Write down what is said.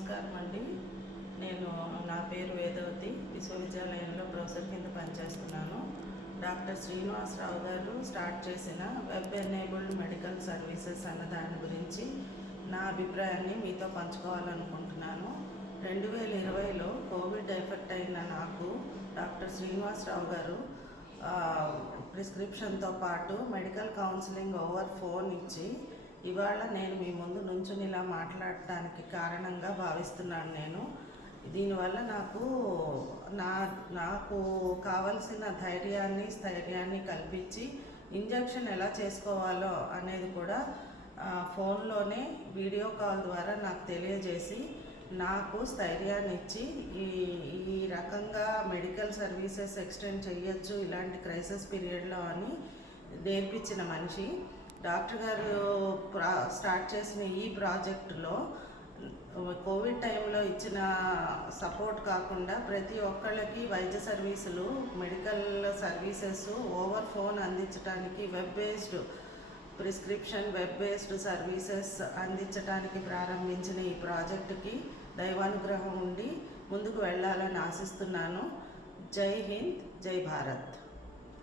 నమస్కారం అండి. నా పేరు వేదవతి. విశ్వవిద్యాలయంలో ప్రొఫెసర్ కింద పనిచేస్తున్నాను. డాక్టర్ శ్రీనివాసరావు గారు స్టార్ట్ చేసిన వెబ్ ఎనేబుల్డ్ మెడికల్ సర్వీసెస్ అన్న దాని గురించి నా అభిప్రాయాన్ని మీతో పంచుకోవాలనుకుంటున్నాను. 2020లో కోవిడ్ ఎఫెక్ట్ అయిన నాకు డాక్టర్ శ్రీనివాసరావు గారు ప్రిస్క్రిప్షన్తో పాటు మెడికల్ కౌన్సిలింగ్ ఓవర్ ఫోన్ ఇచ్చి ఇవాళ నేను మీ ముందు నుంచుని ఇలా మాట్లాడటానికి కారణంగా భావిస్తున్నాను. దీనివల్ల నాకు కావలసిన స్థైర్యాన్ని కల్పించి ఇంజెక్షన్ ఎలా చేసుకోవాలో అనేది కూడా ఫోన్లోనే వీడియో కాల్ ద్వారా నాకు తెలియజేసి నాకు స్థైర్యాన్ని ఇచ్చి ఈ రకంగా మెడికల్ సర్వీసెస్ ఎక్స్టెండ్ చేయొచ్చు ఇలాంటి క్రైసిస్ పీరియడ్లో అని నేర్పించిన మనిషి. డాక్టర్ గారు స్టార్ట్ చేసిన ఈ ప్రాజెక్టులో కోవిడ్ టైంలో ఇచ్చిన సపోర్ట్ కాకుండా ప్రతి ఒక్కళ్ళకి వైద్య సర్వీసులు, మెడికల్ సర్వీసెస్ ఓవర్ ఫోన్ అందించడానికి వెబ్ బేస్డ్ సర్వీసెస్ అందించడానికి ప్రారంభించిన ఈ ప్రాజెక్టుకి దైవానుగ్రహం ఉండి ముందుకు వెళ్ళాలని ఆశిస్తున్నాను. జై హింద్, జై భారత్.